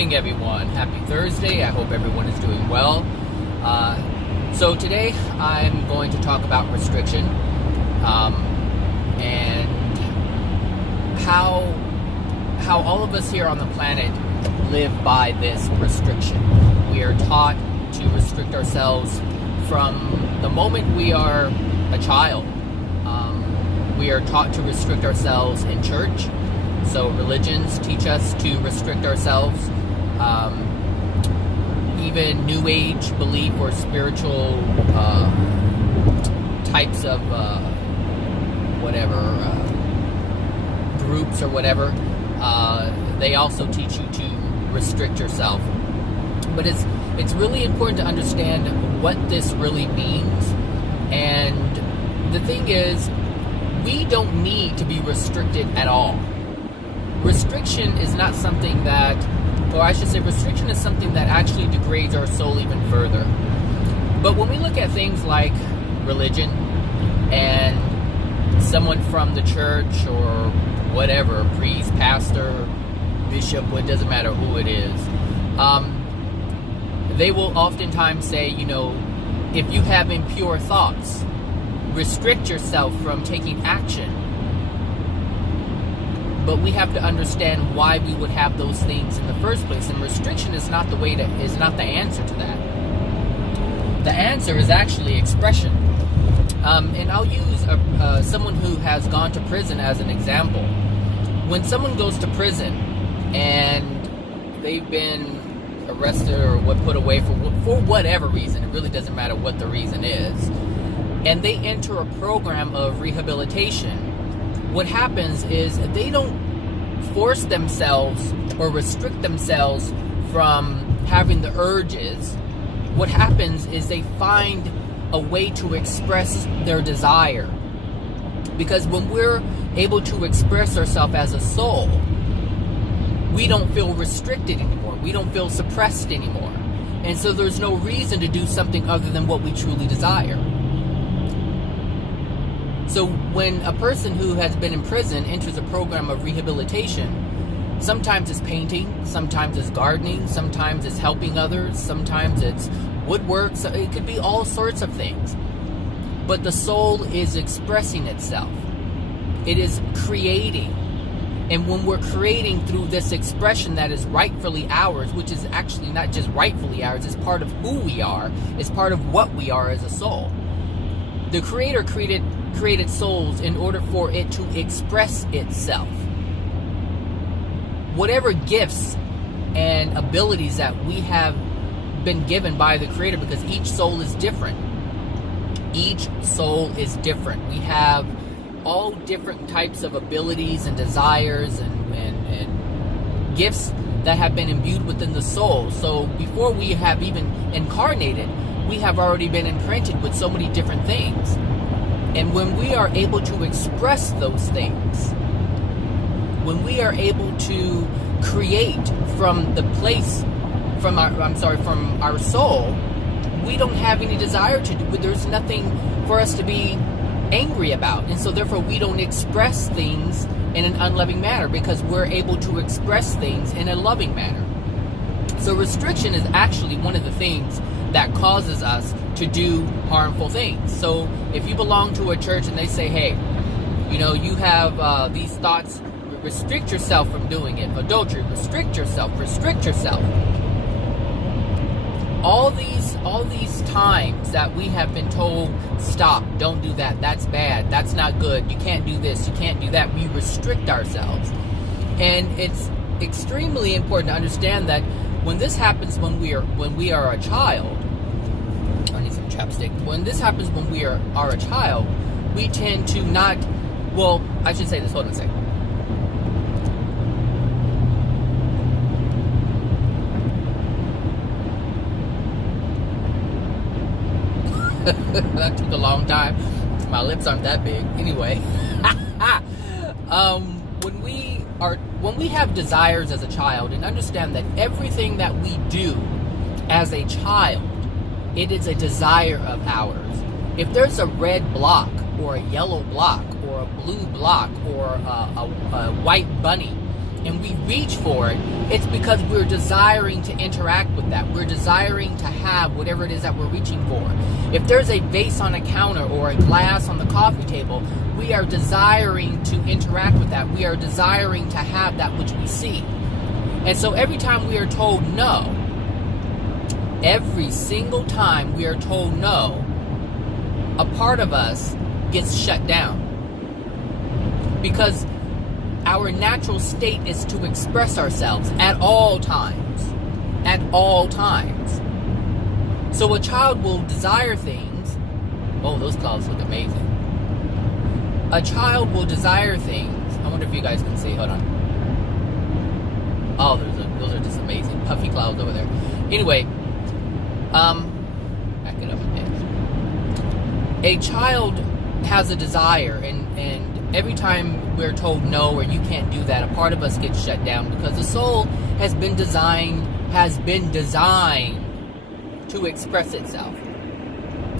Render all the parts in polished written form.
morning, everyone. Happy Thursday. I hope everyone is doing well. So today I'm going to talk about restriction and how all of us here on the planet live by this restriction. We are taught to restrict ourselves from the moment we are a child. We are taught to restrict ourselves in church. So religions teach us to restrict ourselves. Even New Age belief or spiritual types of groups or whatever, they also teach you to restrict yourself. But it's really important to understand what this really means. And the thing is, we don't need to be restricted at all. Restriction is not something that, or I should say restriction is something that actually degrades our soul even further. But when we look at things like religion and someone from the church or whatever, priest, pastor, bishop, it doesn't matter who it is, they will oftentimes say, if you have impure thoughts, restrict yourself from taking action. But we have to understand why we would have those things in the first place. And restriction is not the answer to that. The answer is actually expression. And I'll use someone who has gone to prison as an example. When someone goes to prison and they've been arrested or put away for whatever reason, it really doesn't matter what the reason is, and they enter a program of rehabilitation, what happens is they don't force themselves or restrict themselves from having the urges. What happens is they find a way to express their desire. Because when we're able to express ourselves as a soul, we don't feel restricted anymore. We don't feel suppressed anymore. And so there's no reason to do something other than what we truly desire. So when a person who has been in prison enters a program of rehabilitation, sometimes it's painting, sometimes it's gardening, sometimes it's helping others, sometimes it's woodwork, so it could be all sorts of things. But the soul is expressing itself. It is creating. And when we're creating through this expression that is rightfully ours, which is actually not just rightfully ours, it's part of who we are, it's part of what we are as a soul. The Creator created souls in order for it to express itself. Whatever gifts and abilities that we have been given by the Creator, because each soul is different. Each soul is different. We have all different types of abilities and desires and gifts that have been imbued within the soul. So before we have even incarnated, we have already been imprinted with so many different things. And when we are able to express those things, when we are able to create from the place, from our soul, we don't have any desire to do it. There's nothing for us to be angry about. And so therefore we don't express things in an unloving manner, because we're able to express things in a loving manner. So restriction is actually one of the things that causes us to do harmful things. So if you belong to a church and they say, hey, you have these thoughts, restrict yourself from doing it. Adultery, restrict yourself. All these times that we have been told, stop, don't do that, that's bad, that's not good, you can't do this, you can't do that, we restrict ourselves. And it's extremely important to understand that when this happens when we are a child, I need some chapstick. When this happens when we are a child, we tend to not, well, I should say this, hold on a second. That took a long time. My lips aren't that big. Anyway, when we have desires as a child, and understand that everything that we do as a child, it is a desire of ours. If there's a red block or a yellow block or a blue block or a white bunny and we reach for it, it's because we're desiring to interact with that. We're desiring to have whatever it is that we're reaching for. If there's a vase on a counter or a glass on the coffee table, we are desiring to interact with that. We are desiring to have that which we see. And so every time we are told no, every single time we are told no, a part of us gets shut down. Because our natural state is to express ourselves at all times. At all times. So a child will desire things. Oh, those clouds look amazing. A child will desire things. I wonder if you guys can see. Hold on. Oh, those are just amazing. Puffy clouds over there. Anyway, back it up a bit. A child has a desire, and every time we're told no or you can't do that, a part of us gets shut down because the soul has been designed to express itself.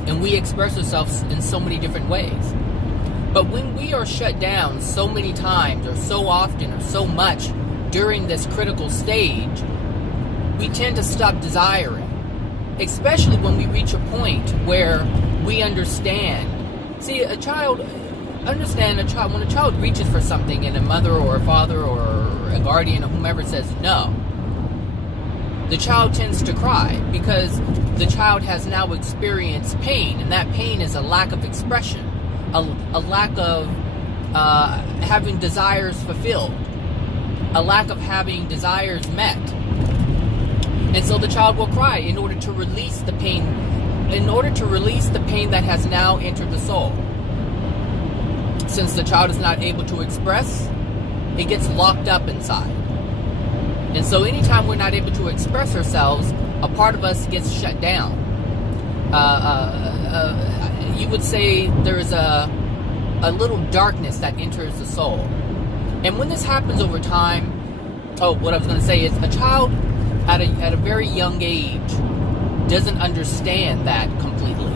And we express ourselves in so many different ways. But when we are shut down so many times or so often or so much during this critical stage, we tend to stop desiring. Especially when we reach a point where we understand. See, when a child reaches for something and a mother or a father or a guardian or whomever says no, the child tends to cry because the child has now experienced pain, and that pain is a lack of expression, a lack of having desires fulfilled, a lack of having desires met. And so the child will cry in order to release the pain, that has now entered the soul. Since the child is not able to express, it gets locked up inside. And so anytime we're not able to express ourselves, a part of us gets shut down. You would say there's a little darkness that enters the soul. And when this happens over time, what I was going to say is a child at a very young age doesn't understand that completely.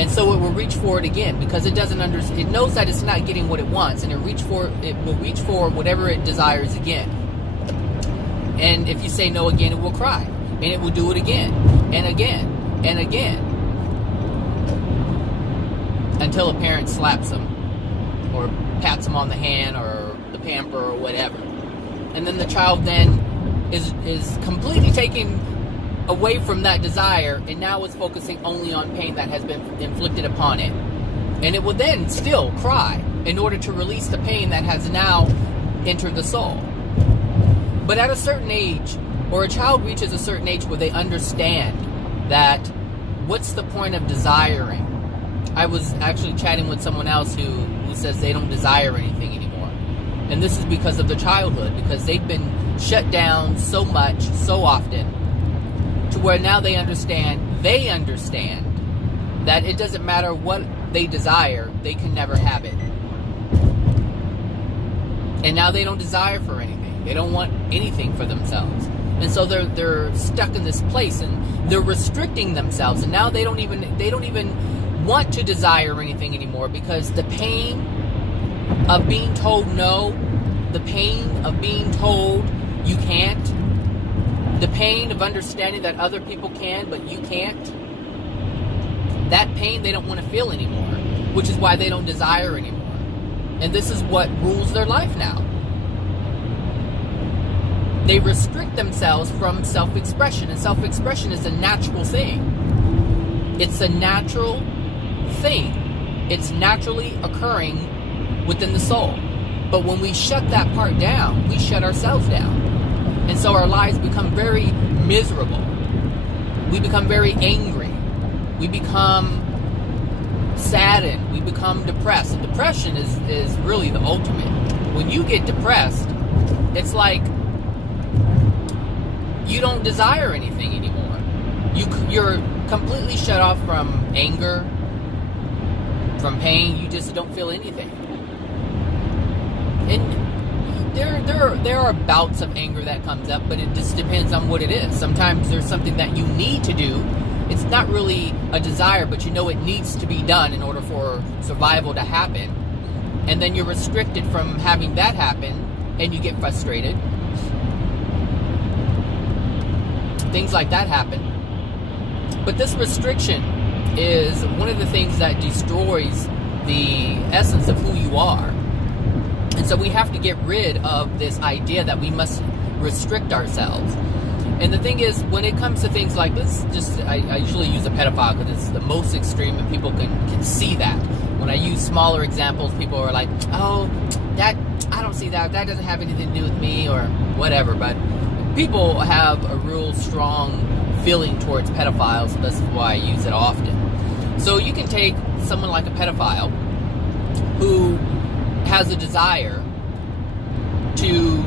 And so it will reach for it again because it doesn't it knows that it's not getting what it wants, and it will reach for whatever it desires again. And if you say no again, it will cry, and it will do it again and again and again until a parent slaps them or pats them on the hand or the pamper or whatever. And then the child then is completely taken away from that desire, and now is focusing only on pain that has been inflicted upon it. And it will then still cry in order to release the pain that has now entered the soul. But at a certain age, or a child reaches a certain age where they understand that what's the point of desiring? I was actually chatting with someone else who says they don't desire anything anymore. And this is because of their childhood, because they've been shut down so much, so often, to where now they understand that it doesn't matter what they desire, they can never have it. And now they don't desire for anything. They don't want anything for themselves. And so they're stuck in this place, and they're restricting themselves, and now they don't even want to desire anything anymore, because the pain of being told no, the pain of being told you can't, the pain of understanding that other people can but you can't, that pain they don't want to feel anymore, which is why they don't desire anymore. And this is what rules their life now. They restrict themselves from self-expression, and self-expression is a natural thing. It's a natural thing. It's naturally occurring within the soul. But when we shut that part down, we shut ourselves down. And so our lives become very miserable. We become very angry. We become saddened. We become depressed. And depression is really the ultimate. When you get depressed, it's like you don't desire anything anymore. You're completely shut off from anger, from pain. You just don't feel anything. And there are bouts of anger that comes up, but it just depends on what it is. Sometimes there's something that you need to do. It's not really a desire, but you know it needs to be done in order for survival to happen. And then you're restricted from having that happen, and you get frustrated. Things like that happen. But this restriction is one of the things that destroys the essence of who you are. And so we have to get rid of this idea that we must restrict ourselves. And the thing is, when it comes to things like this, I usually use a pedophile because it's the most extreme and people can see that. When I use smaller examples, people are like, oh, that, I don't see that. That doesn't have anything to do with me or whatever. But people have a real strong feeling towards pedophiles, so this is why I use it often. So you can take someone like a pedophile who has a desire to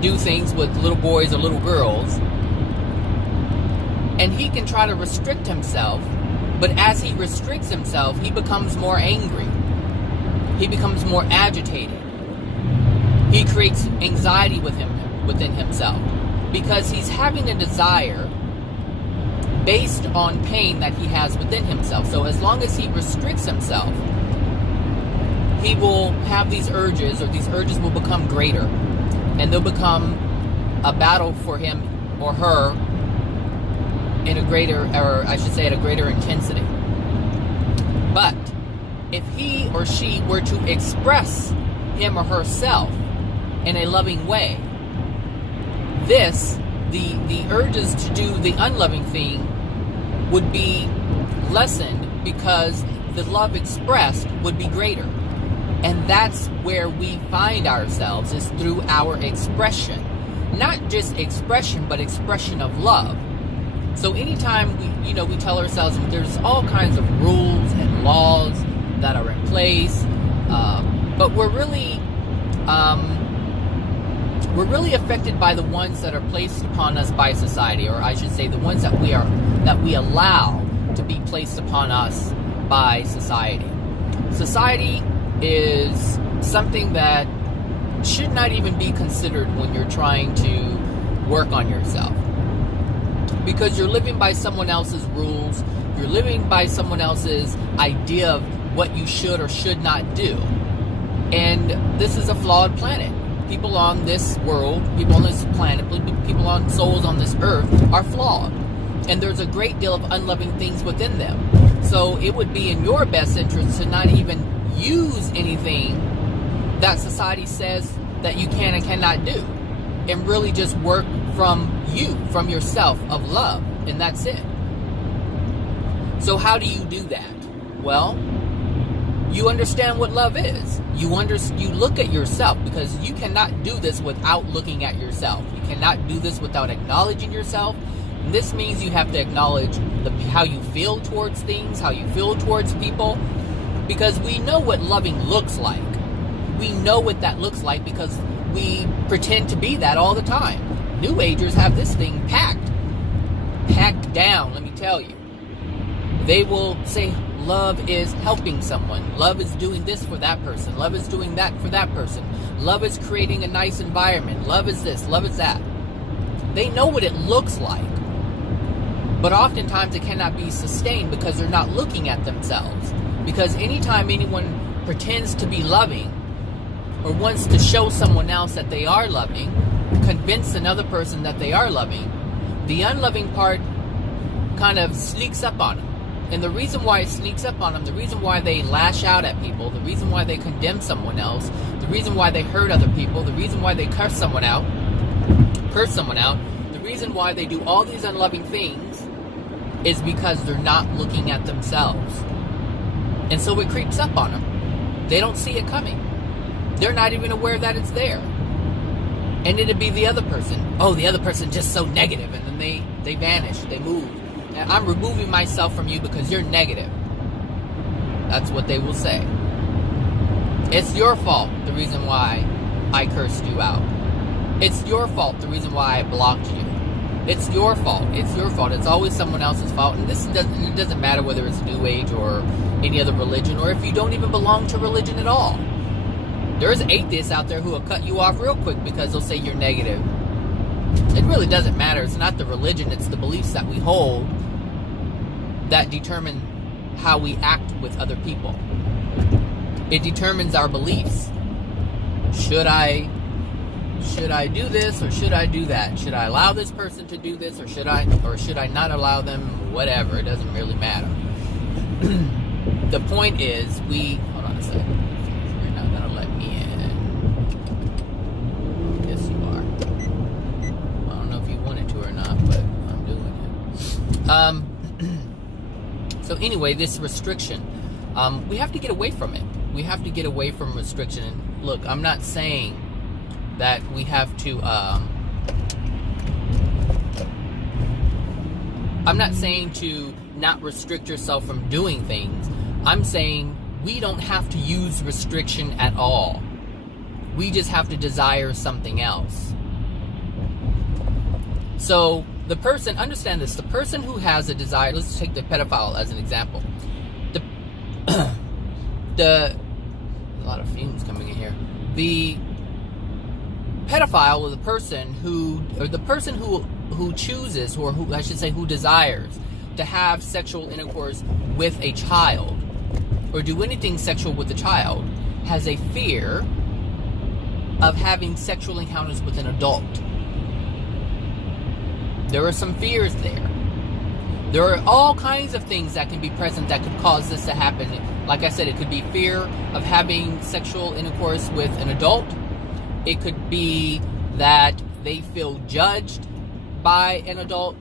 do things with little boys or little girls, and he can try to restrict himself, but as he restricts himself, he becomes more angry. He becomes more agitated. He creates anxiety within himself because he's having a desire based on pain that he has within himself. So as long as he restricts himself, he will have these urges, or these urges will become greater, and they'll become a battle for him or her in a greater, or I should say at a greater intensity. But if he or she were to express him or herself in a loving way, the urges to do the unloving thing would be lessened because the love expressed would be greater. And that's where we find ourselves, is through our expression. Not just expression, but expression of love. So anytime we tell ourselves there's all kinds of rules and laws that are in place, but we're really affected by the ones that are placed upon us by society, or I should say the ones that we allow to be placed upon us by society. Society is something that should not even be considered when you're trying to work on yourself, because you're living by someone else's rules. You're living by someone else's idea of what you should or should not do. And this is a flawed planet. People on this world, people on this planet, people on souls on this earth are flawed. And there's a great deal of unloving things within them. So it would be in your best interest to not even use anything that society says that you can and cannot do, and really just work from you, from yourself, of love, and that's it. So how do you do that? Well, you understand what love is. You look at yourself, because you cannot do this without looking at yourself. You cannot do this without acknowledging yourself. And this means you have to acknowledge how you feel towards things, how you feel towards people, because we know what loving looks like. We know what that looks like because we pretend to be that all the time. New Agers have this thing packed down, let me tell you. They will say love is helping someone. Love is doing this for that person. Love is doing that for that person. Love is creating a nice environment. Love is this, love is that. They know what it looks like. But oftentimes it cannot be sustained because they're not looking at themselves. Because anytime anyone pretends to be loving, or wants to show someone else that they are loving, convince another person that they are loving, the unloving part kind of sneaks up on them. And the reason why it sneaks up on them, the reason why they lash out at people, the reason why they condemn someone else, the reason why they hurt other people, the reason why they curse someone out, the reason why they do all these unloving things is because they're not looking at themselves. And so it creeps up on them. They don't see it coming. They're not even aware that it's there. And it'd be the other person. Oh, the other person's just so negative. And then they vanish. They move. And I'm removing myself from you because you're negative. That's what they will say. It's your fault, the reason why I cursed you out. It's your fault, the reason why I blocked you. It's your fault. It's your fault. It's always someone else's fault. And it doesn't matter whether it's New Age or any other religion, or if you don't even belong to religion at all. There's atheists out there who will cut you off real quick because they'll say you're negative. It really doesn't matter. It's not the religion, it's the beliefs that we hold that determine how we act with other people. It determines our beliefs. Should I should I do this or should I do that? Should I allow this person to do this or should I not allow them? Whatever, it doesn't really matter. The point is, hold on a second. You're not gonna let me in. Yes, you are. I don't know if you wanted to or not, but I'm doing it. So anyway, this restriction, we have to get away from it. We have to get away from restriction. And look, I'm not saying that we have to. I'm not saying to not restrict yourself from doing things. I'm saying we don't have to use restriction at all. We just have to desire something else. So the person, understand this, the person who has a desire, let's take the pedophile as an example. A lot of fumes coming in here. The pedophile or the person who chooses, or who I should say who desires to have sexual intercourse with a child or do anything sexual with a child has a fear of having sexual encounters with an adult. There are some fears there. There are all kinds of things that can be present that could cause this to happen. Like I said, it could be fear of having sexual intercourse with an adult. It could be that they feel judged by an adult,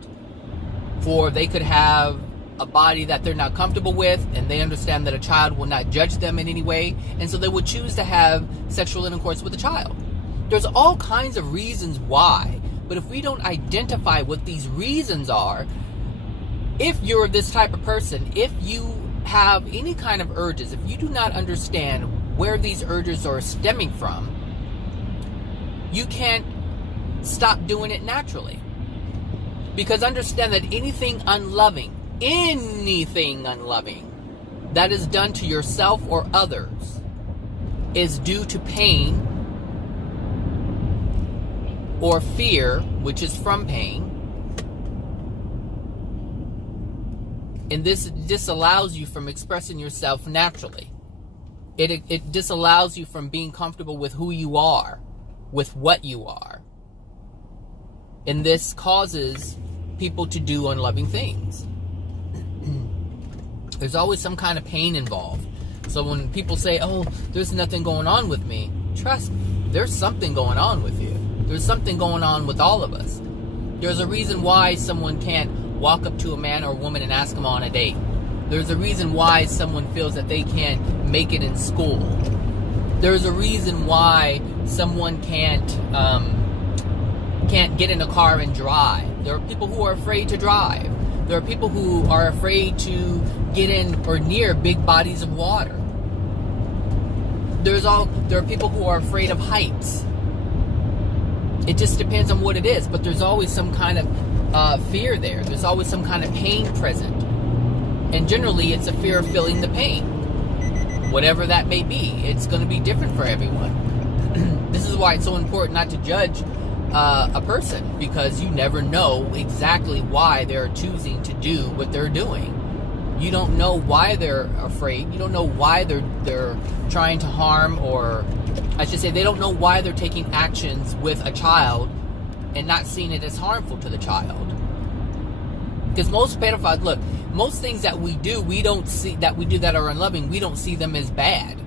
for they could have a body that they're not comfortable with, and they understand that a child will not judge them in any way, and so they would choose to have sexual intercourse with a child. There's all kinds of reasons why, but if we don't identify what these reasons are, if you're this type of person, if you have any kind of urges, if you do not understand where these urges are stemming from, you can't stop doing it naturally. Because understand that anything unloving that is done to yourself or others is due to pain or fear, which is from pain. And this disallows you from expressing yourself naturally. It disallows you from being comfortable with who you are, with what you are. And this causes people to do unloving things. There's always some kind of pain involved. So when people say, oh, there's nothing going on with me, trust me, there's something going on with you. There's something going on with all of us. There's a reason why someone can't walk up to a man or a woman and ask them on a date. There's a reason why someone feels that they can't make it in school. There's a reason why someone can't get in a car and drive. There are people who are afraid to drive. There are people who are afraid to get in or near big bodies of water. There are people who are afraid of heights. It just depends on what it is, but there's always some kind of fear there. There's always some kind of pain present. And generally, it's a fear of feeling the pain. Whatever that may be, it's going to be different for everyone. This is why it's so important not to judge a person, because you never know exactly why they're choosing to do what they're doing. You don't know why they're afraid. You don't know why they're trying to harm, or I should say they don't know why they're taking actions with a child and not seeing it as harmful to the child. Because most pedophiles, look, most things that we do, we don't see that we do that are unloving, we don't see them as bad.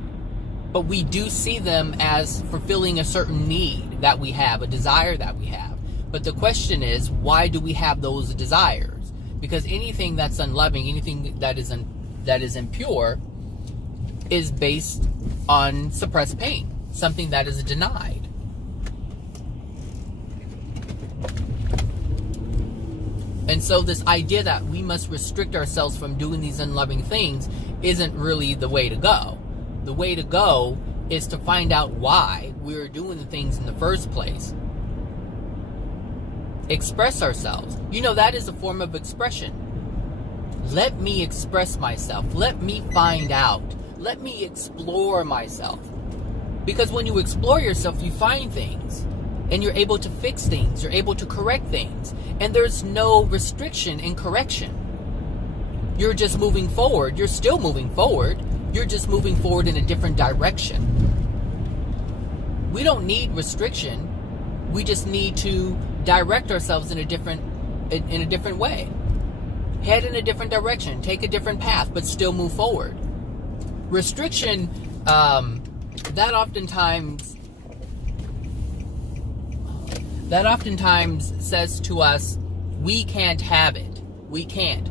But we do see them as fulfilling a certain need that we have, a desire that we have. But the question is, why do we have those desires? Because anything that's unloving, anything that is impure, is based on suppressed pain, something that is denied. And so this idea that we must restrict ourselves from doing these unloving things isn't really the way to go. The way to go is to find out why we're doing the things in the first place. Express ourselves. You know, that is a form of expression. Let me express myself. Let me find out. Let me explore myself. Because when you explore yourself, you find things. And you're able to fix things. You're able to correct things. And there's no restriction in correction. You're just moving forward. You're still moving forward. You're just moving forward in a different direction. We don't need restriction. We just need to direct ourselves in a different way. Head in a different direction, take a different path, but still move forward. Restriction, that oftentimes says to us, we can't have it. We can't.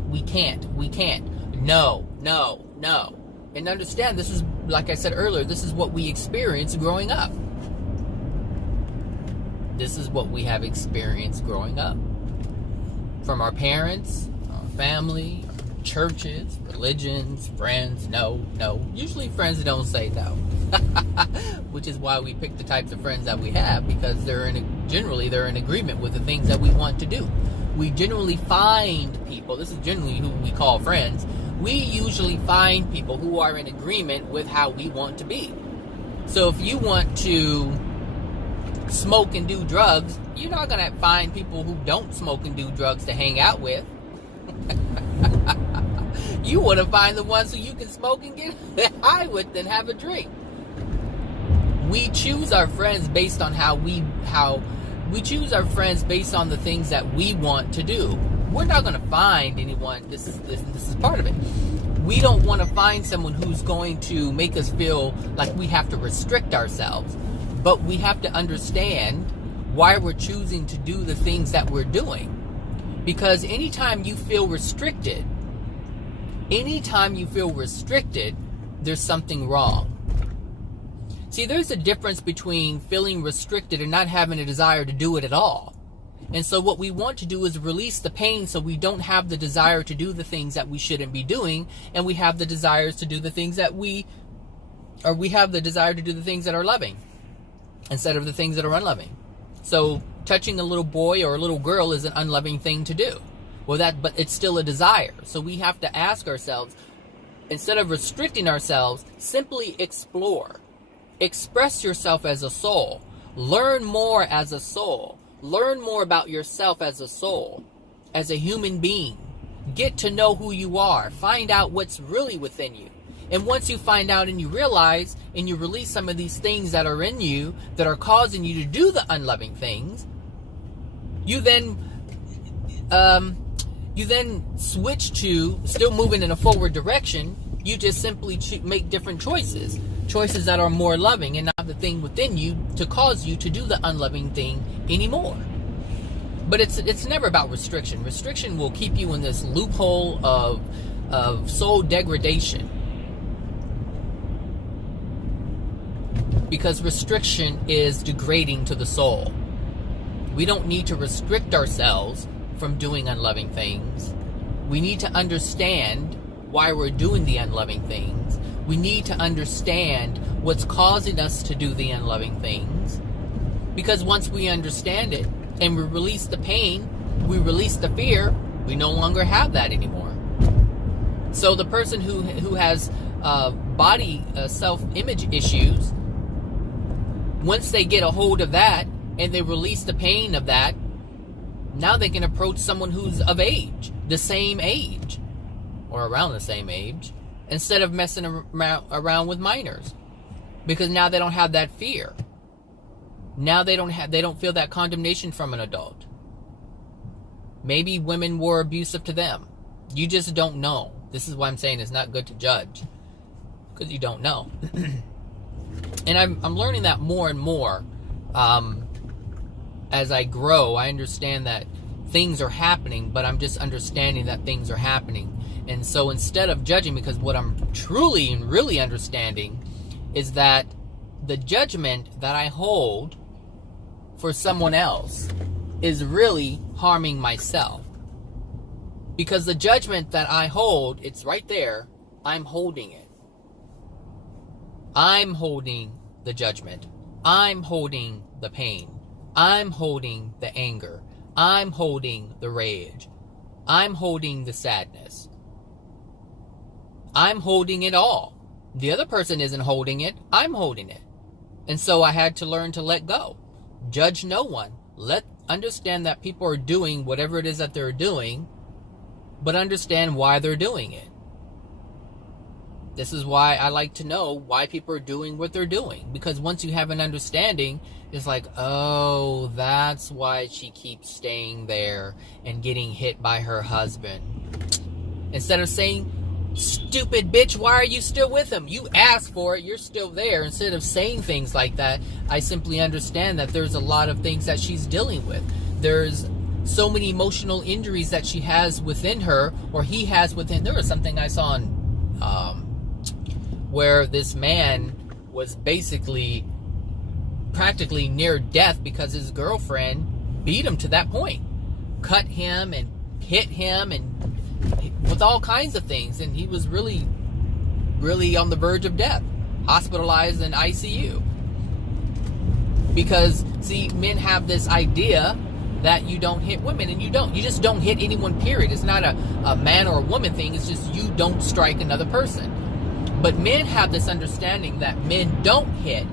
No. And understand, this is, like I said earlier, this is what we experienced growing up. This is what we have experienced growing up. From our parents, our family, our churches, religions, friends. No. Usually friends don't say no. Which is why we pick the types of friends that we have, because generally they're in agreement with the things that we want to do. We generally find people, this is generally who we call friends, we usually find people who are in agreement with how we want to be. So if you want to smoke and do drugs, you're not going to find people who don't smoke and do drugs to hang out with. You want to find the ones who you can smoke and get high with and have a drink. We choose our friends based on we choose our friends based on the things that we want to do. We're not going to find anyone. This is part of it. We don't want to find someone who's going to make us feel like we have to restrict ourselves. But we have to understand why we're choosing to do the things that we're doing. Because anytime you feel restricted, there's something wrong. See, there's a difference between feeling restricted and not having a desire to do it at all. And so what we want to do is release the pain so we don't have the desire to do the things that we shouldn't be doing, and we have the desires to do the things that we have the desire to do the things that are loving instead of the things that are unloving. So touching a little boy or a little girl is an unloving thing to do. But it's still a desire. So we have to ask ourselves, instead of restricting ourselves, simply explore. Express yourself as a soul. Learn more as a soul. Learn more about yourself as a soul, as a human being. Get to know who you are. Find out what's really within you. And once you find out and you realize and you release some of these things that are in you that are causing you to do the unloving things, you then switch to still moving in a forward direction. You just simply make different choices that are more loving and not the thing within you to cause you to do the unloving thing anymore. But it's never about restriction. Restriction will keep you in this loophole of soul degradation. Because restriction is degrading to the soul. We don't need to restrict ourselves from doing unloving things. We need to understand why we're doing the unloving things. We need to understand what's causing us to do the unloving things. Because once we understand it and we release the pain, we release the fear, we no longer have that anymore. So the person who has body self-image issues, once they get a hold of that and they release the pain of that, now they can approach someone who's of age, the same age, or around the same age, instead of messing around with minors. Because now they don't have that fear. Now they don't feel that condemnation from an adult. Maybe women were abusive to them. You just don't know. This is why I'm saying it's not good to judge, because you don't know. And I'm learning that more and more. As I grow, I understand that things are happening, but I'm just understanding that things are happening. And so instead of judging, because what I'm truly and really understanding is that the judgment that I hold for someone else is really harming myself. Because the judgment that I hold, it's right there. I'm holding it. I'm holding the judgment. I'm holding the pain. I'm holding the anger. I'm holding the rage. I'm holding the sadness. I'm holding it all. The other person isn't holding it. I'm holding it. And so I had to learn to let go. Judge no one. Understand that people are doing whatever it is that they're doing, but understand why they're doing it. This is why I like to know why people are doing what they're doing. Because once you have an understanding, it's like, oh, that's why she keeps staying there and getting hit by her husband. Instead of saying, stupid bitch, why are you still with him? You asked for it, you're still there. Instead of saying things like that, I simply understand that there's a lot of things that she's dealing with. There's so many emotional injuries that she has within her, or he has within. There was something I saw on where this man was basically practically near death because his girlfriend beat him to that point, cut him and hit him and with all kinds of things, and he was really on the verge of death, hospitalized in ICU. Because see, men have this idea that you don't hit women, and you just don't hit anyone, period. It's not a man or a woman thing, it's just you don't strike another person. But men have this understanding that men don't hit,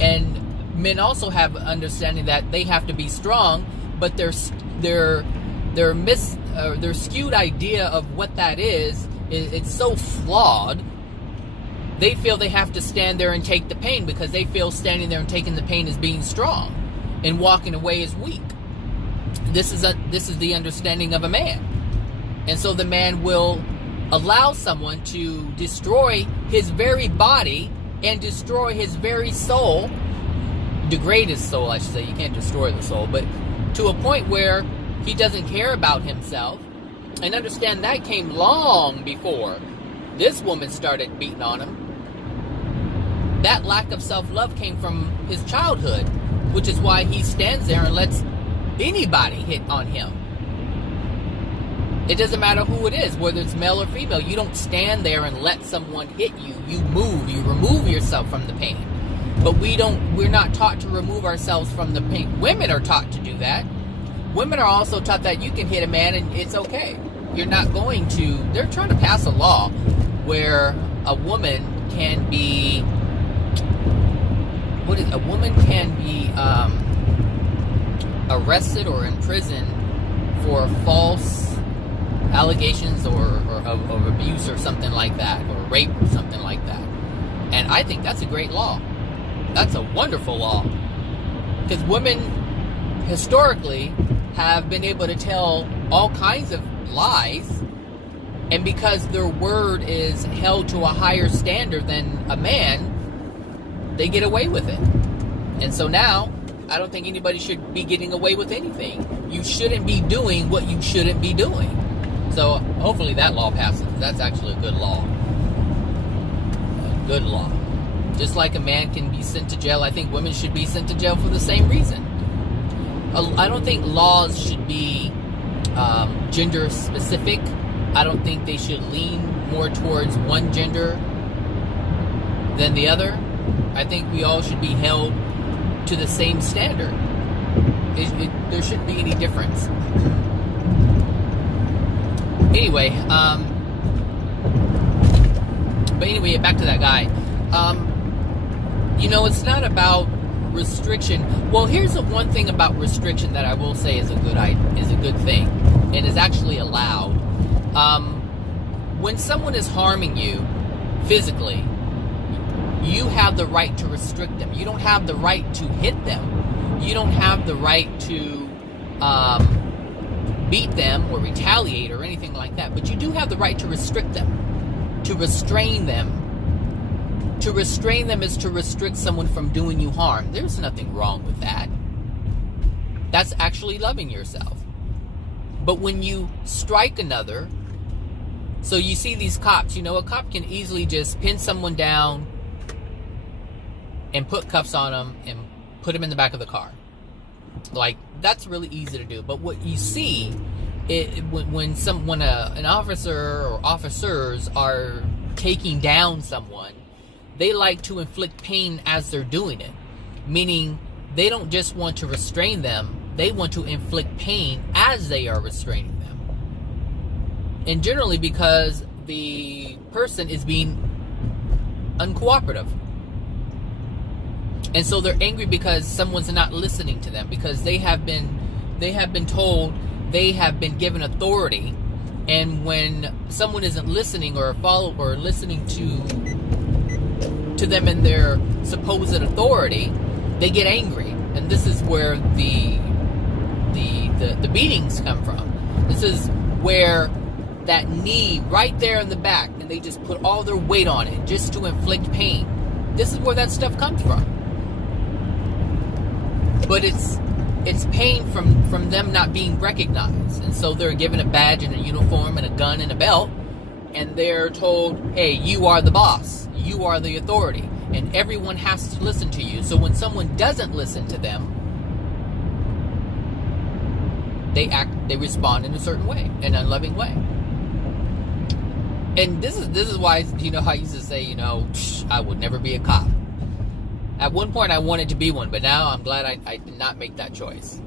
and men also have understanding that they have to be strong, but their skewed idea of what that is it's so flawed. They feel they have to stand there and take the pain because they feel standing there and taking the pain is being strong, and walking away is weak. This is the understanding of a man. And so the man will allow someone to destroy his very body and destroy his very soul, degrade his soul, I should say. You can't destroy the soul, but to a point where he doesn't care about himself. And understand that came long before this woman started beating on him. That lack of self-love came from his childhood, which is why he stands there and lets anybody hit on him. It doesn't matter who it is, whether it's male or female. You don't stand there and let someone hit you. You move. You remove yourself from the pain. But we're not taught to remove ourselves from the pain. Women are taught to do that. Women are also taught that you can hit a man and it's okay. You're not going to. They're trying to pass a law where a woman can be. A woman can be arrested or imprisoned for false allegations or of abuse or something like that, or rape or something like that. And I think that's a great law. That's a wonderful law. Because women historically have been able to tell all kinds of lies, and because their word is held to a higher standard than a man, they get away with it. And so now, I don't think anybody should be getting away with anything. You shouldn't be doing what you shouldn't be doing. So hopefully that law passes. That's actually a good law. A good law. Just like a man can be sent to jail, I think women should be sent to jail for the same reason. I don't think laws should be gender specific. I don't think they should lean more towards one gender than the other. I think we all should be held to the same standard. There shouldn't be any difference. Anyway, back to that guy. It's not about restriction. Well, here's the one thing about restriction that I will say is a good thing, and is actually allowed. When someone is harming you physically, you have the right to restrict them. You don't have the right to hit them. You don't have the right to beat them or retaliate or anything like that. But you do have the right to restrict them, to restrain them. To restrain them is to restrict someone from doing you harm. There's nothing wrong with that. That's actually loving yourself. But when you strike another, so you see these cops, a cop can easily just pin someone down and put cuffs on them and put them in the back of the car. Like, that's really easy to do. But what you see, when an officer or officers are taking down someone, they like to inflict pain as they're doing it. Meaning, they don't just want to restrain them, they want to inflict pain as they are restraining them. And generally because the person is being uncooperative. And so they're angry because someone's not listening to them, because they have been told, they have been given authority, And when someone isn't listening or listening to them in their supposed authority, they get angry. And this is where the beatings come from. This is where that knee right there in the back, and they just put all their weight on it just to inflict pain. This is where that stuff comes from. But it's pain from them not being recognized. And so they're given a badge and a uniform and a gun and a belt, and they're told, hey, you are the boss. You are the authority. And everyone has to listen to you. So when someone doesn't listen to them, they respond in a certain way, an unloving way. And this is why, you know, I used to say, you know, I would never be a cop. At one point I wanted to be one, but now I'm glad I did not make that choice.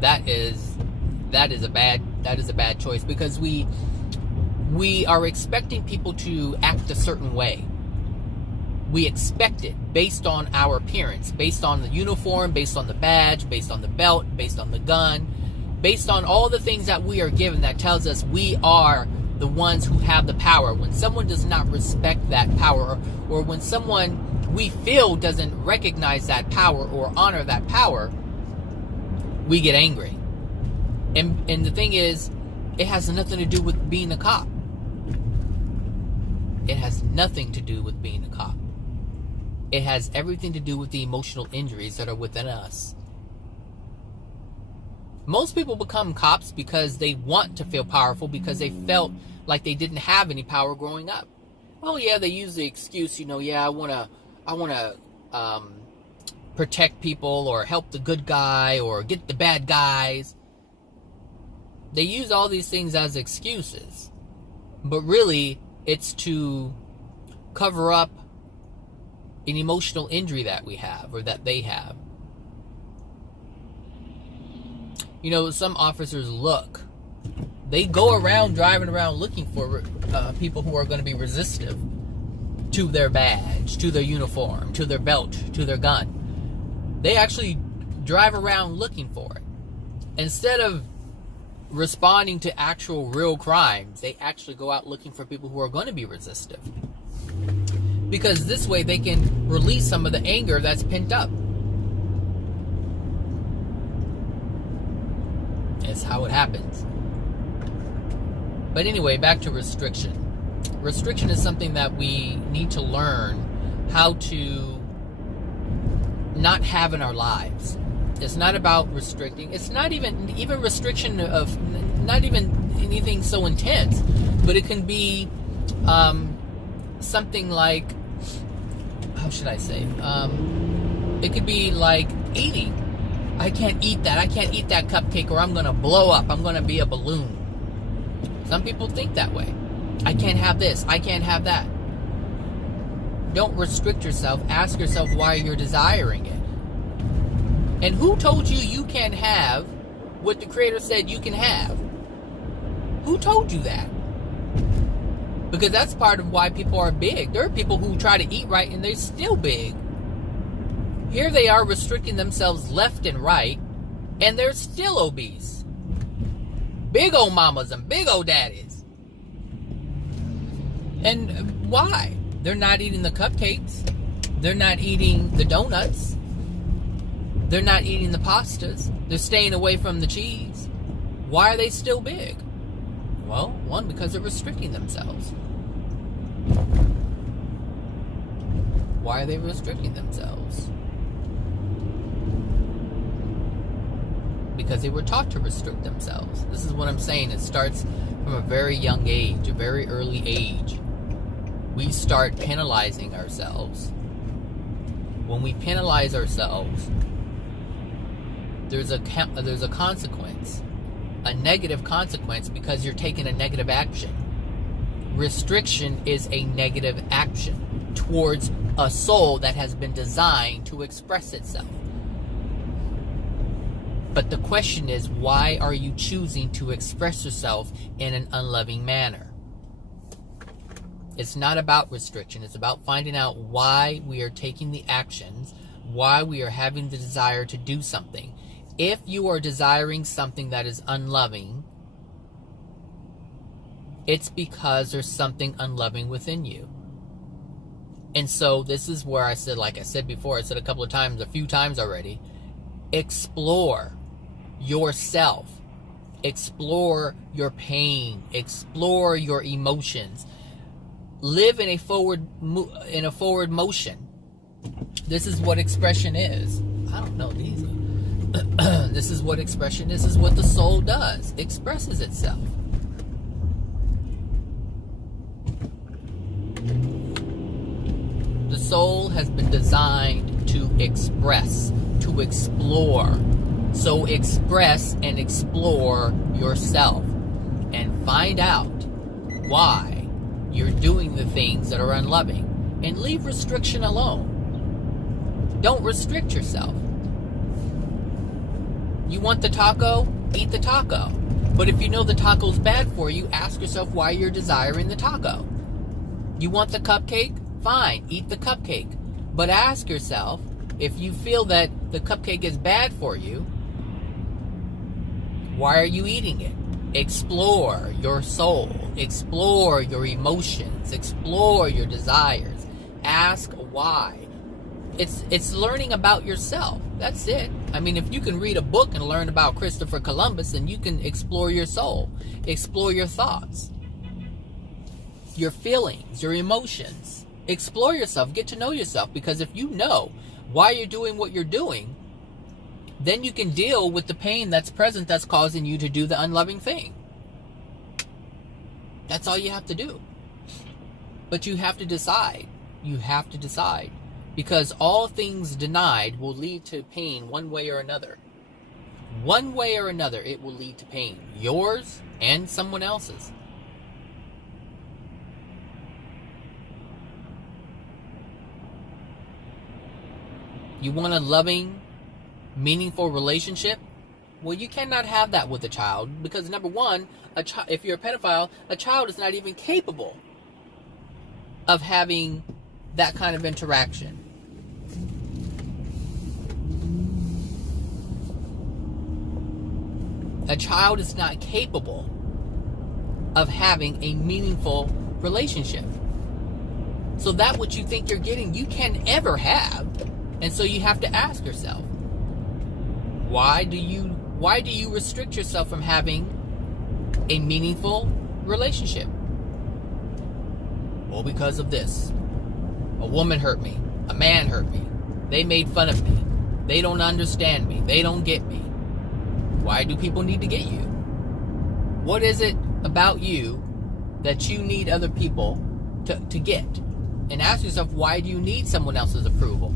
That is a bad choice, because we are expecting people to act a certain way. We expect it based on our appearance, based on the uniform, based on the badge, based on the belt, based on the gun, based on all the things that we are given that tells us we are the ones who have the power. When someone does not respect that power, or when someone we feel doesn't recognize that power or honor that power, we get angry. And the thing is, it has nothing to do with being a cop. It has nothing to do with being a cop. It has everything to do with the emotional injuries that are within us. Most people become cops because they want to feel powerful, because they felt like they didn't have any power growing up. Oh yeah, they use the excuse, you know, yeah, I wanna protect people or help the good guy or get the bad guys. They use all these things as excuses, but really it's to cover up an emotional injury that we have, or that they have. You know, some officers they go around driving around looking for people who are going to be resistive to their badge, to their uniform, to their belt, to their gun. They actually drive around looking for it. Instead of responding to actual real crimes, they actually go out looking for people who are going to be resistive. Because this way they can release some of the anger that's pent up. That's how it happens. But anyway, back to restriction. Restriction is something that we need to learn how to not have in our lives. It's not about restricting. It's not even restriction of, not even anything so intense, but it can be something like, how should I say? It could be like eating. I can't eat that. I can't eat that cupcake, or I'm going to blow up. I'm going to be a balloon. Some people think that way. I can't have this. I can't have that. Don't restrict yourself. Ask yourself why you're desiring it. And who told you you can't have what the Creator said you can have? Who told you that? Because that's part of why people are big. There are people who try to eat right and they're still big. Here they are restricting themselves left and right, and they're still obese. Big old mamas and big old daddies. And why? They're not eating the cupcakes. They're not eating the donuts. They're not eating the pastas. They're staying away from the cheese. Why are they still big? Well, one, because they're restricting themselves. Why are they restricting themselves? Because they were taught to restrict themselves. This is what I'm saying. It starts from a very young age, a very early age. We start penalizing ourselves. When we penalize ourselves, there's a consequence, a negative consequence, because you're taking a negative action. Restriction is a negative action towards a soul that has been designed to express itself. But the question is, why are you choosing to express yourself in an unloving manner? It's not about restriction. It's about finding out why we are taking the actions, why we are having the desire to do something. If you are desiring something that is unloving, It's because there's something unloving within you. And so this is where I said, like I said before, I said a few times already, explore yourself. Explore your pain. Explore your emotions. Live in a forward motion. This is what expression is. I don't know these. This is what expression is. This is what the soul does. Expresses itself. The soul has been designed to express, to explore. So express and explore yourself and find out why you're doing the things that are unloving, and leave restriction alone. Don't restrict yourself. You want the taco? Eat the taco. But if you know the taco's bad for you, ask yourself why you're desiring the taco. You want the cupcake? Fine, eat the cupcake. But ask yourself, if you feel that the cupcake is bad for you, why are you eating it? Explore your soul. Explore your emotions. Explore your desires. Ask why. It's learning about yourself. That's it. I mean, if you can read a book and learn about Christopher Columbus, then you can explore your soul. Explore your thoughts, your feelings, your emotions. Explore yourself. Get to know yourself. Because if you know why you're doing what you're doing, then you can deal with the pain that's present that's causing you to do the unloving thing. That's all you have to do. But you have to decide. You have to decide. Because all things denied will lead to pain one way or another. One way or another, it will lead to pain. Yours and someone else's. You want a loving, meaningful relationship? Well, you cannot have that with a child, because number one, if you're a pedophile, a child is not even capable of having that kind of interaction. A child is not capable of having a meaningful relationship. So that what you think you're getting, you can ever have. And so you have to ask yourself, why do you restrict yourself from having a meaningful relationship? Well, because of this. A woman hurt me. A man hurt me. They made fun of me. They don't understand me. They don't get me. Why do people need to get you? What is it about you that you need other people to get? And ask yourself, why do you need someone else's approval?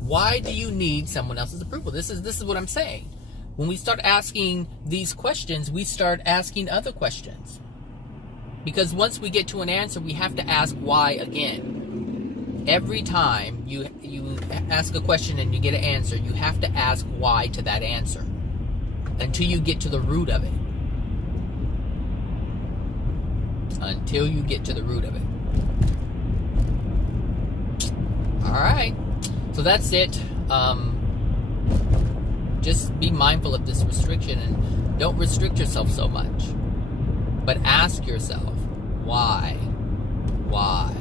Why do you need someone else's approval? This is what I'm saying. When we start asking these questions, we start asking other questions. Because once we get to an answer, we have to ask why again. Every time you ask a question and you get an answer, you have to ask why to that answer until you get to the root of it. Until you get to the root of it. All right. So that's it. Just be mindful of this restriction and don't restrict yourself so much. But ask yourself, why? Why?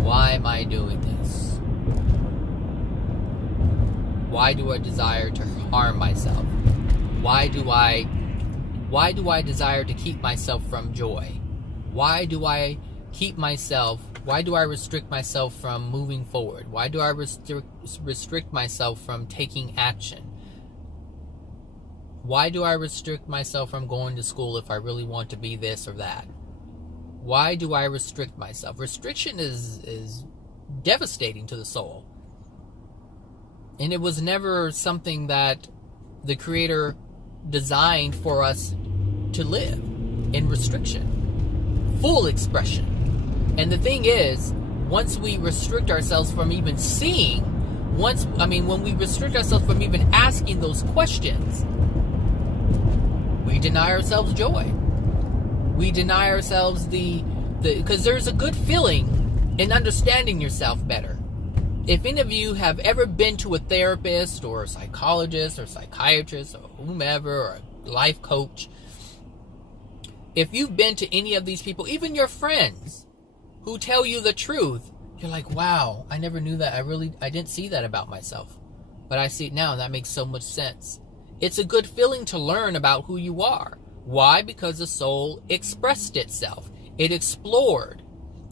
Why am I doing this? Why do I desire to harm myself? Why do I desire to keep myself from joy? Why do I restrict myself from moving forward? Why do I restrict myself from taking action? Why do I restrict myself from going to school if I really want to be this or that? Why do I restrict myself? Restriction is devastating to the soul. And it was never something that the Creator designed for us to live in restriction. Full expression. And the thing is, once we restrict ourselves from even seeing, when we restrict ourselves from even asking those questions, we deny ourselves joy. We deny ourselves because there's a good feeling in understanding yourself better. If any of you have ever been to a therapist or a psychologist or psychiatrist or whomever or a life coach, If you've been to any of these people, even your friends who tell you the truth, you're like, wow, I never knew that. I didn't see that about myself. But I see it now, and that makes so much sense. It's a good feeling to learn about who you are. Why? Because the soul expressed itself. It explored.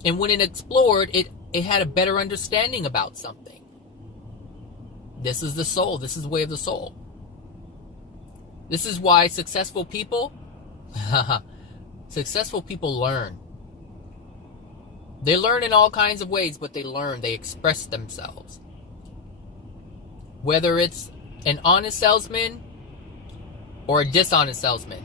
And when it explored, it had a better understanding about something. This is the soul. This is the way of the soul. This is why successful people learn. They learn in all kinds of ways, but they learn. They express themselves. Whether it's an honest salesman or a dishonest salesman,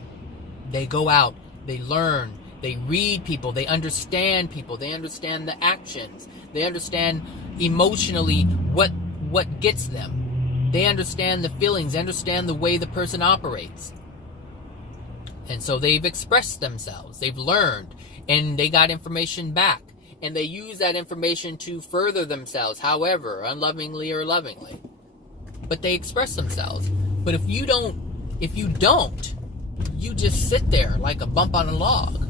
they go out, they learn, they read people, they understand people, they understand the actions, they understand emotionally what gets them. They understand the feelings, they understand the way the person operates. And so they've expressed themselves, they've learned, and they got information back. And they use that information to further themselves, however, unlovingly or lovingly. But they express themselves. But if you don't, you just sit there like a bump on a log.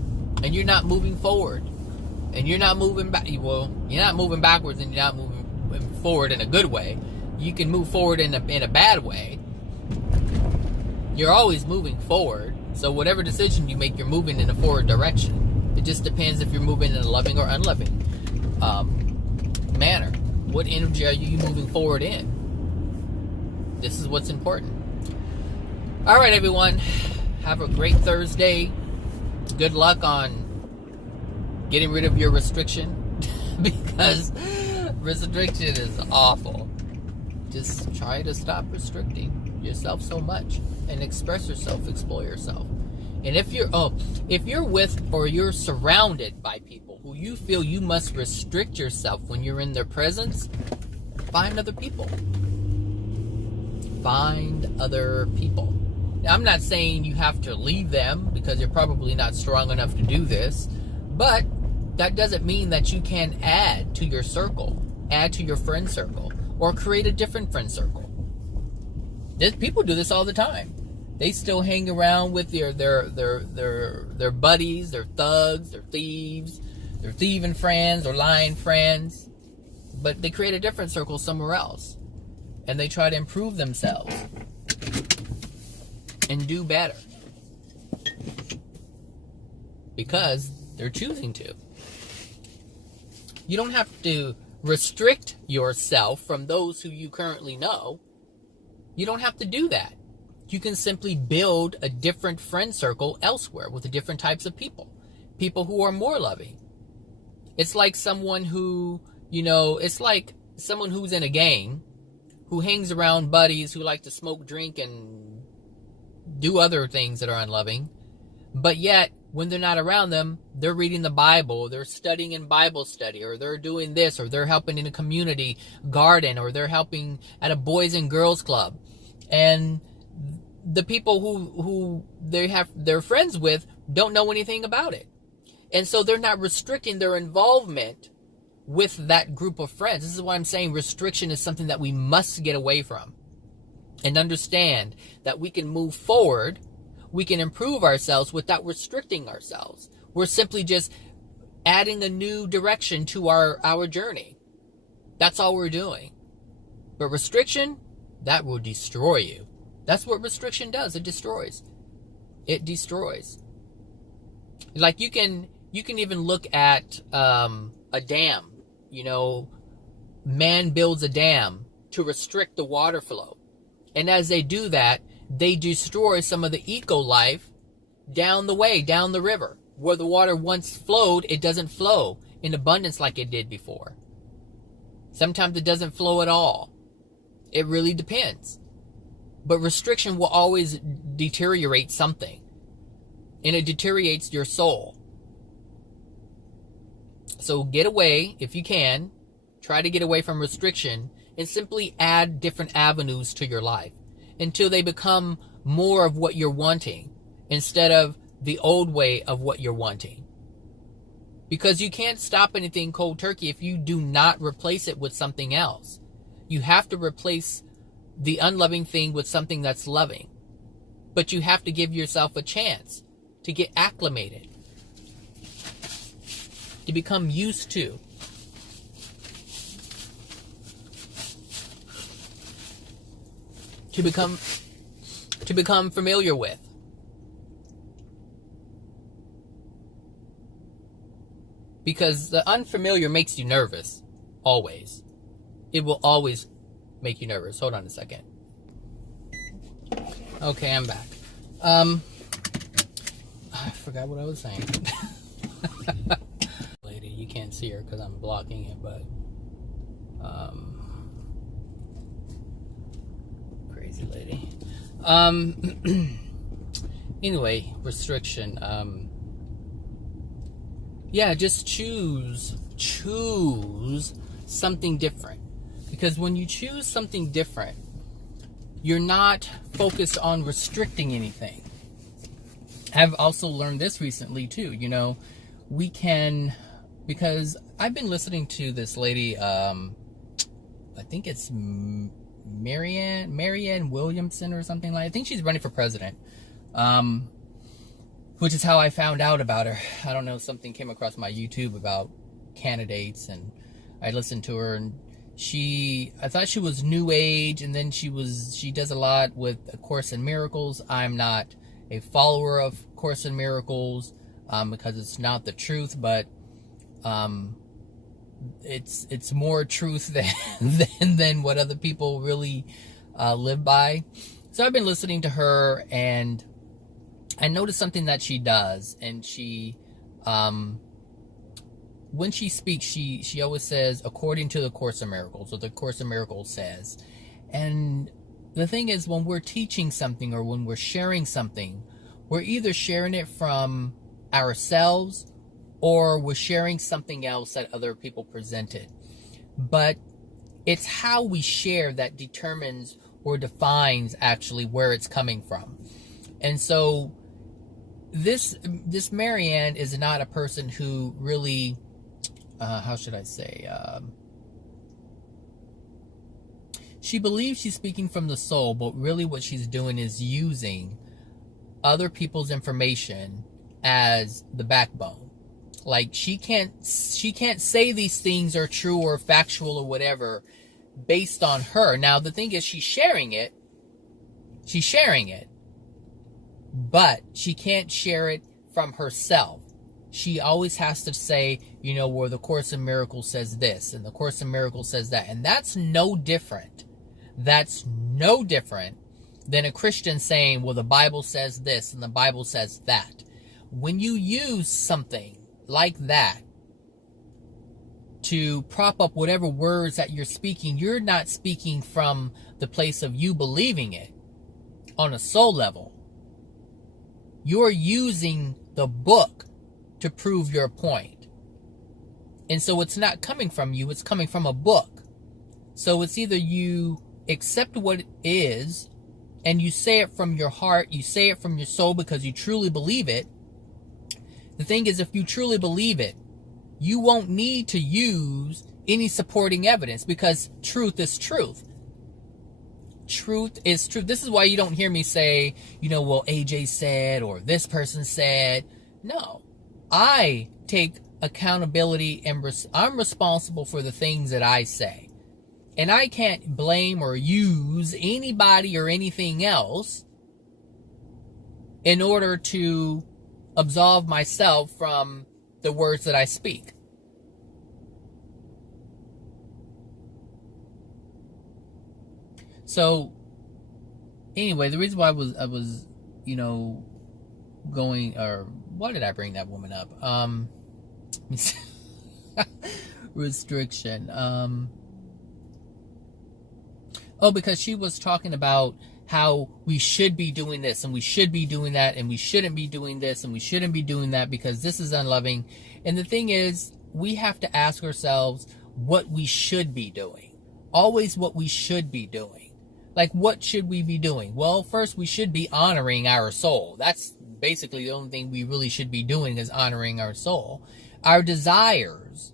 And you're not moving forward. And you're not moving back. Well, you're not moving backwards, and you're not moving forward in a good way. You can move forward in a bad way. You're always moving forward. So whatever decision you make, you're moving in a forward direction. It just depends if you're moving in a loving or unloving manner. What energy are you moving forward in? This is what's important. All right, everyone. Have a great Thursday. Good luck on getting rid of your restriction because restriction is awful. Just try to stop restricting yourself so much and express yourself, explore yourself. And if you're with or you're surrounded by people who you feel you must restrict yourself when you're in their presence, find other people. Find other people. Now, I'm not saying you have to leave them because you're probably not strong enough to do this, but that doesn't mean that you can add to your circle, add to your friend circle, or create a different friend circle. People do this all the time. They still hang around with their buddies, their thugs, their thieves, their thieving friends or lying friends. But they create a different circle somewhere else. And they try to improve themselves. And do better. Because they're choosing to. You don't have to restrict yourself from those who you currently know. You don't have to do that. You can simply build a different friend circle elsewhere with different types of people. People who are more loving. It's like someone who, it's like someone who's in a gang, who hangs around buddies who like to smoke, drink, and do other things that are unloving. But yet, when they're not around them, they're reading the Bible, they're studying in Bible study, or they're doing this, or they're helping in a community garden, or they're helping at a boys and girls club. And the people who they're friends with don't know anything about it. And so they're not restricting their involvement with that group of friends. This is why I'm saying restriction is something that we must get away from. And understand that we can move forward, we can improve ourselves without restricting ourselves. We're simply just adding a new direction to our journey. That's all we're doing. But restriction, that will destroy you. That's what restriction does. It destroys. It destroys. Like you can even look at a dam. Man builds a dam to restrict the water flow. And as they do that, they destroy some of the eco-life down the river. Where the water once flowed, it doesn't flow in abundance like it did before. Sometimes it doesn't flow at all. It really depends. But restriction will always deteriorate something. And it deteriorates your soul. So get away, if you can. Try to get away from restriction. And simply add different avenues to your life. Until they become more of what you're wanting. Instead of the old way of what you're wanting. Because you can't stop anything cold turkey if you do not replace it with something else. You have to replace the unloving thing with something that's loving. But you have to give yourself a chance to get acclimated, to become used to. To become familiar with. Because the unfamiliar makes you nervous. Always. It will always make you nervous. Hold on a second. Okay, I'm back. I forgot what I was saying. Lady, you can't see her because I'm blocking it, but crazy lady. Anyway, restriction. Yeah, just choose something different. Because when you choose something different, you're not focused on restricting anything. I've also learned this recently too. You know, we can, because I've been listening to this lady, I think it's Marianne Williamson or something like that. I think she's running for president. Which is how I found out about her. I don't know, something came across my YouTube about candidates, and I listened to her, and I thought she was New Age, and then she does a lot with A Course in Miracles. I'm not a follower of Course in Miracles, because it's not the truth, but it's more truth than what other people really live by. So I've been listening to her, and I noticed something that she does, and she, when she speaks, she always says, according to the Course in Miracles, or the Course in Miracles says. And the thing is, when we're teaching something or when we're sharing something, we're either sharing it from ourselves or we're sharing something else that other people presented. But it's how we share that determines or defines actually where it's coming from. And so this Marianne is not a person who really, how should I say, she believes she's speaking from the soul, but really what she's doing is using other people's information as the backbone. Like, she can't say these things are true or factual or whatever based on her. Now, the thing is, she's sharing it, but she can't share it from herself. She always has to say, you know, where the Course in Miracles says this and the Course in Miracles says that. And that's no different. That's no different than a Christian saying, well, the Bible says this and the Bible says that. When you use something like that to prop up whatever words that you're speaking, you're not speaking from the place of you believing it on a soul level. You're using the book to prove your point. And so it's not coming from you, it's coming from a book. So it's either you accept what it is and you say it from your heart, you say it from your soul because you truly believe it. The thing is, if you truly believe it, you won't need to use any supporting evidence because truth is truth. Truth is truth. This is why you don't hear me say, you know, well, AJ said, or this person said. No, I take accountability and I'm responsible for the things that I say. And I can't blame or use anybody or anything else in order to absolve myself from the words that I speak. So, anyway, the reason why I was, you know, going, or why did I bring that woman up? Restriction. Oh, because she was talking about how we should be doing this and we should be doing that and we shouldn't be doing this and we shouldn't be doing that because this is unloving. And the thing is, we have to ask ourselves what we should be doing. Always what we should be doing. Like, what should we be doing? Well, first, we should be honoring our soul. That's basically the only thing we really should be doing is honoring our soul. Our desires.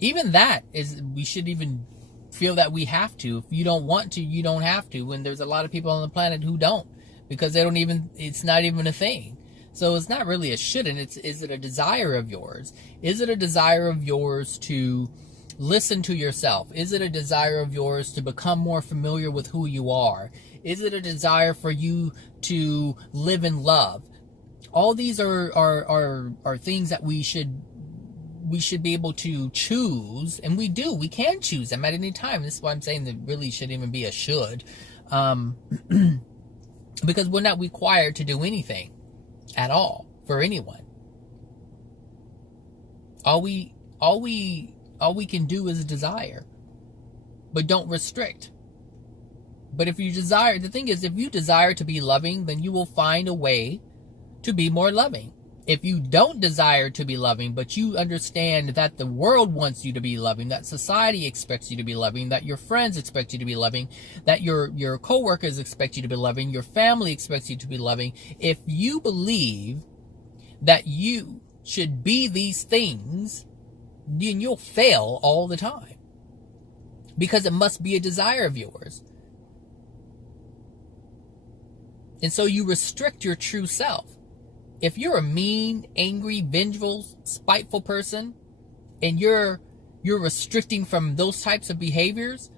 Even that is, we should even feel that we have to. If you don't want to, you don't have to. And there's a lot of people on the planet who don't. Because they don't even, it's not even a thing. So it's not really a shouldn't. Is it a desire of yours? Is it a desire of yours to listen to yourself? Is it a desire of yours to become more familiar with who you are? Is it a desire for you to live in love? All these are things that we should be able to choose, and we do. We can choose them at any time. This is why I'm saying there really shouldn't even be a should, because we're not required to do anything at all for anyone. All we can do is desire, but don't restrict. But if you desire, the thing is, if you desire to be loving, then you will find a way to be more loving. If you don't desire to be loving, but you understand that the world wants you to be loving, that society expects you to be loving, that your friends expect you to be loving, that your coworkers expect you to be loving, your family expects you to be loving, if you believe that you should be these things, then you'll fail all the time. Because it must be a desire of yours. And so you restrict your true self. If you're a mean, angry, vengeful, spiteful person, and you're restricting from those types of behaviors,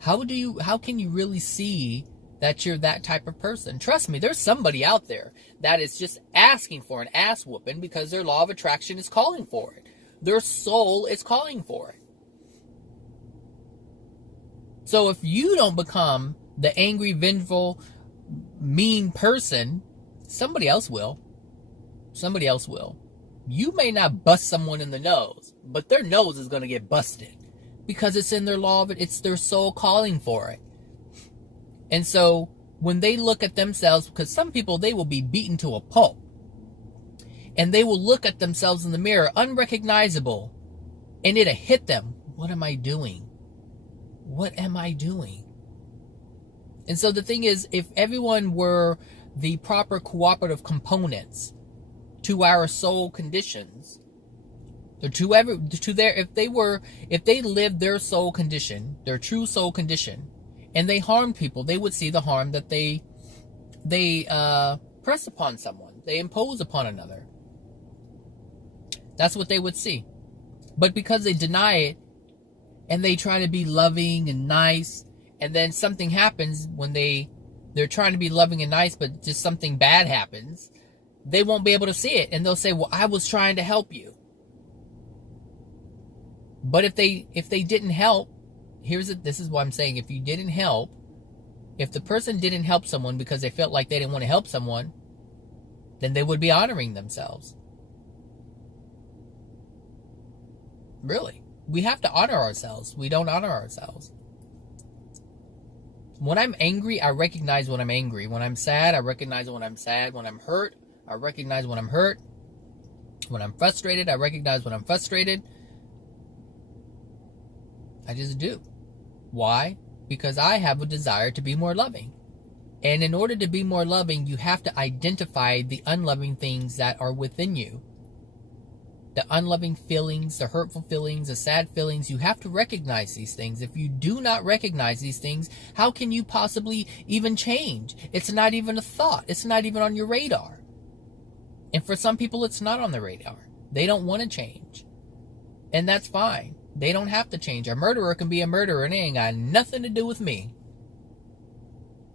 how can you really see that you're that type of person? Trust me, there's somebody out there that is just asking for an ass whooping because their law of attraction is calling for it. Their soul is calling for it. So if you don't become the angry, vengeful, mean person, somebody else will. Somebody else will. You may not bust someone in the nose, but their nose is going to get busted because it's in their law of it. It's their soul calling for it. And so when they look at themselves, because some people, they will be beaten to a pulp, and they will look at themselves in the mirror, unrecognizable, and it'll hit them. What am I doing? What am I doing? And so the thing is, if everyone were the proper cooperative components to our soul conditions, or if they lived their soul condition, their true soul condition, and they harmed people, they would see the harm that they press upon someone, they impose upon another. That's what they would see. But because they deny it, and they try to be loving and nice, and then something happens when they're trying to be loving and nice, but just something bad happens, they won't be able to see it, and they'll say, well, I was trying to help you. But if they didn't help, this is what I'm saying, if you didn't help, if the person didn't help someone because they felt like they didn't want to help someone, then they would be honoring themselves. Really. We have to honor ourselves. We don't honor ourselves. When I'm angry, I recognize when I'm angry. When I'm sad, I recognize when I'm sad. When I'm hurt, I recognize when I'm hurt. When I'm frustrated, I recognize when I'm frustrated. I just do. Why? Because I have a desire to be more loving. And in order to be more loving, you have to identify the unloving things that are within you. The unloving feelings, the hurtful feelings, the sad feelings, you have to recognize these things. If you do not recognize these things, how can you possibly even change? It's not even a thought. It's not even on your radar. And for some people, it's not on the radar. They don't want to change. And that's fine. They don't have to change. A murderer can be a murderer and it ain't got nothing to do with me.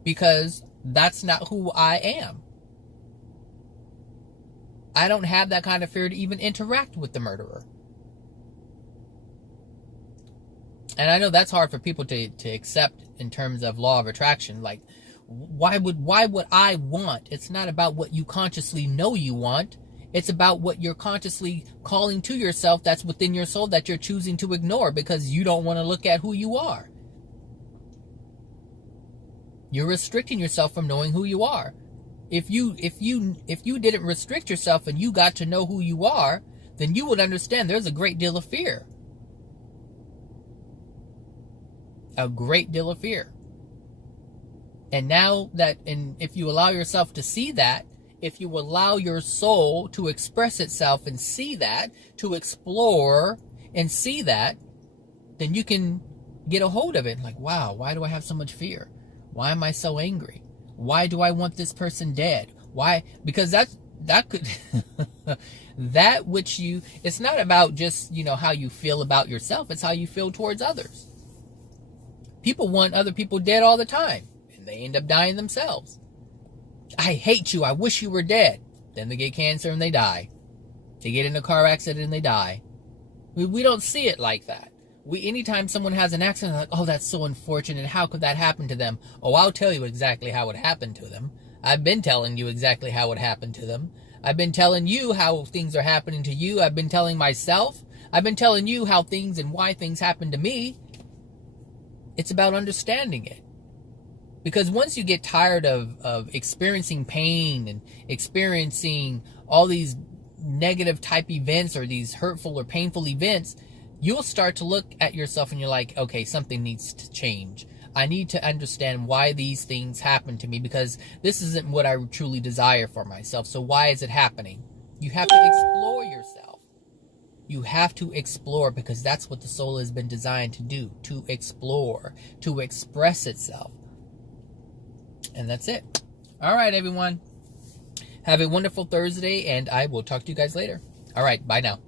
Because that's not who I am. I don't have that kind of fear to even interact with the murderer. And I know that's hard for people to accept in terms of law of attraction. Like, why would I want? It's not about what you consciously know you want. It's about what you're consciously calling to yourself that's within your soul that you're choosing to ignore because you don't want to look at who you are. You're restricting yourself from knowing who you are. If you didn't restrict yourself and you got to know who you are, then you would understand there's a great deal of fear. A great deal of fear. And now if you allow yourself to see that, if you allow your soul to express itself and see that, to explore and see that, then you can get a hold of it. Like, wow, why do I have so much fear? Why am I so angry? Why do I want this person dead? Why? Because that could that which you, it's not about just, how you feel about yourself, it's how you feel towards others. People want other people dead all the time, and they end up dying themselves. I hate you, I wish you were dead. Then they get cancer and they die. They get in a car accident and they die. We don't see it like that. Anytime someone has an accident, like, oh, that's so unfortunate, how could that happen to them? Oh, I'll tell you exactly how it happened to them. I've been telling you exactly how it happened to them. I've been telling you how things are happening to you. I've been telling myself. I've been telling you how things and why things happen to me. It's about understanding it. Because once you get tired of experiencing pain and experiencing all these negative type events or these hurtful or painful events, you'll start to look at yourself and you're like, okay, something needs to change. I need to understand why these things happen to me, because this isn't what I truly desire for myself. So why is it happening? You have to explore yourself. You have to explore, because that's what the soul has been designed to do, to explore, to express itself. And that's it. All right, everyone. Have a wonderful Thursday, and I will talk to you guys later. All right, bye now.